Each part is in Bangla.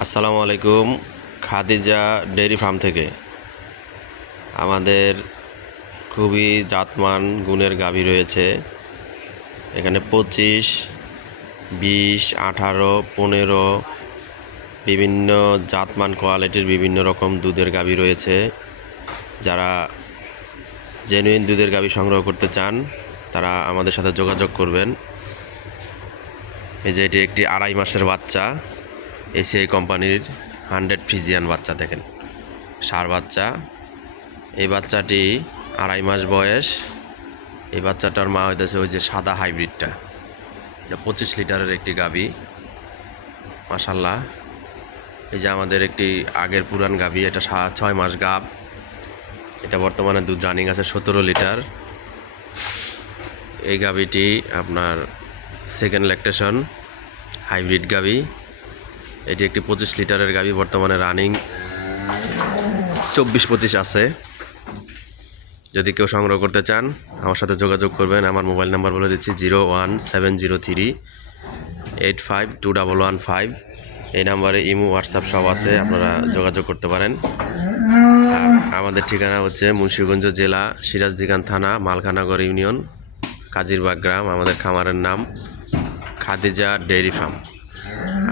আসসালামু আলাইকুম, খাদিজা ডেয়ারি ফার্ম থেকে। আমাদের খুবই জাতমান গুণের গাভী রয়েছে। এখানে পঁচিশ, বিশ, আঠারো, পনেরো, বিভিন্ন জাতমান কোয়ালিটির বিভিন্ন রকম দুধের গাভী রয়েছে। যারা জেনুইন দুধের গাভী সংগ্রহ করতে চান, তারা আমাদের সাথে যোগাযোগ করবেন। এই যে এটি একটি আড়াই মাসের বাচ্চা। এসিআই কোম্পানির হান্ড্রেড ফিজিয়ান বাচ্চা দেখেন। সার বাচ্চা, এই বাচ্চাটি আড়াই মাস বয়স। এই বাচ্চাটার মা হইতেছে ওই যে সাদা হাইব্রিডটা। এটা পঁচিশ লিটারের একটি গাভী। মাসাল্লাহ এই যে আমাদের একটি আগের পুরান গাভী, এটা ছয় মাস গাভ এটা বর্তমানে দুধ রানিং আছে সতেরো লিটার। এই গাভীটি আপনার সেকেন্ড ল্যাকটেশন হাইব্রিড গাভী। এটি একটি পঁচিশ লিটারের গাভী বর্তমানে রানিং চব্বিশ পঁচিশ আছে। যদি কেউ সংগ্রহ করতে চান, আমার সাথে যোগাযোগ করবেন। আমার মোবাইল নাম্বার বলে দিচ্ছি zero one seven zero three eight five two double one five. এই নাম্বারে ইমো, হোয়াটসঅ্যাপ সব আছে, আপনারা যোগাযোগ করতে পারেন। আর আমাদের ঠিকানা হচ্ছে মুন্সিগঞ্জ জেলা, সিরাজদিগান থানা মালখানগর ইউনিয়ন, কাজিরবাগ গ্রাম। আমাদের খামারের নাম খাদিজা ডেয়ারি ফার্ম।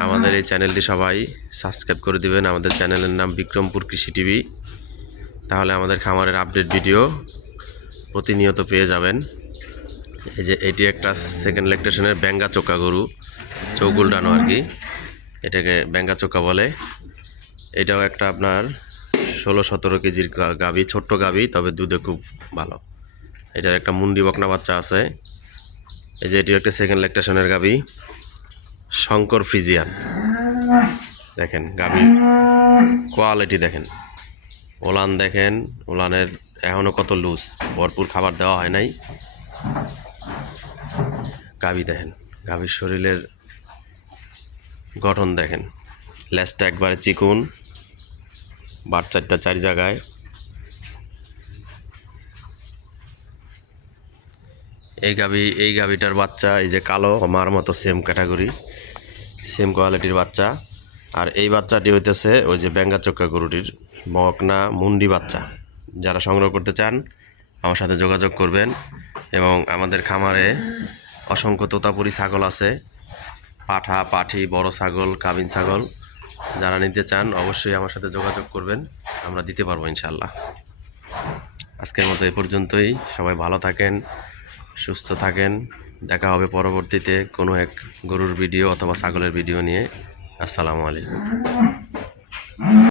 আমাদের এই চ্যানেলটি সবাই সাবস্ক্রাইব করে দিবেন। আমাদের চ্যানেলের নাম বিক্রমপুর কৃষি টিভি। তাহলে আমাদের খামারের আপডেট ভিডিও প্রতিনিয়ত পেয়ে যাবেন। এই যে এটি একটা সেকেন্ড লেকটেশনের ব্যাঙ্গা চোকা গরু চৌক উল্টানো আর কি। এটাকে ব্যাঙ্গা চোকা বলে। এটাও একটা আপনার ষোলো সতেরো কেজির গাভী, ছোট্ট গাভী, তবে দুধে খুব ভালো। এটার একটা মুন্ডি বকনা বাচ্চা আছে। এই যে এটিও একটা সেকেন্ড লেকটেশনের গাভী। শঙ্কর ফ্রিজিয়ান। দেখেন, গাভীর কোয়ালিটি দেখেন। ওলান দেখেন, ওলানের এখনও কত লুজ ভরপুর খাবার দেওয়া হয় নাই। গাভী দেখেন, গাভীর শরীরের গঠন দেখেন। লেজটা একবারে চিকুন বার চারটা চার জায়গায়। এই গাভী, এই গাভীটার বাচ্চা, এই যে কালো, আমার মতো সেম ক্যাটাগরি সেম কোয়ালিটির বাচ্চা। আর এই বাচ্চাটি হইতেছে ওই যে ব্যাঙ্গা চক্কা গরুটির মকনা মুন্ডি বাচ্চা। যারা সংগ্রহ করতে চান, আমার সাথে যোগাযোগ করবেন। এবং আমাদের খামারে অসংখ্য তোতাপুরি ছাগল আছে। পাঠা, পাঠি, বড় ছাগল, কাবিন ছাগল। যারা নিতে চান, অবশ্যই আমার সাথে যোগাযোগ করবেন। আমরা দিতে পারব ইনশাল্লাহ আজকের মতো এই পর্যন্তই। সবাই ভালো থাকেন, সুস্থ থাকেন। দেখা হবে পরবর্তীতে কোনো এক গরুর ভিডিও অথবা ছাগলের ভিডিও নিয়ে। আসসালামু আলাইকুম।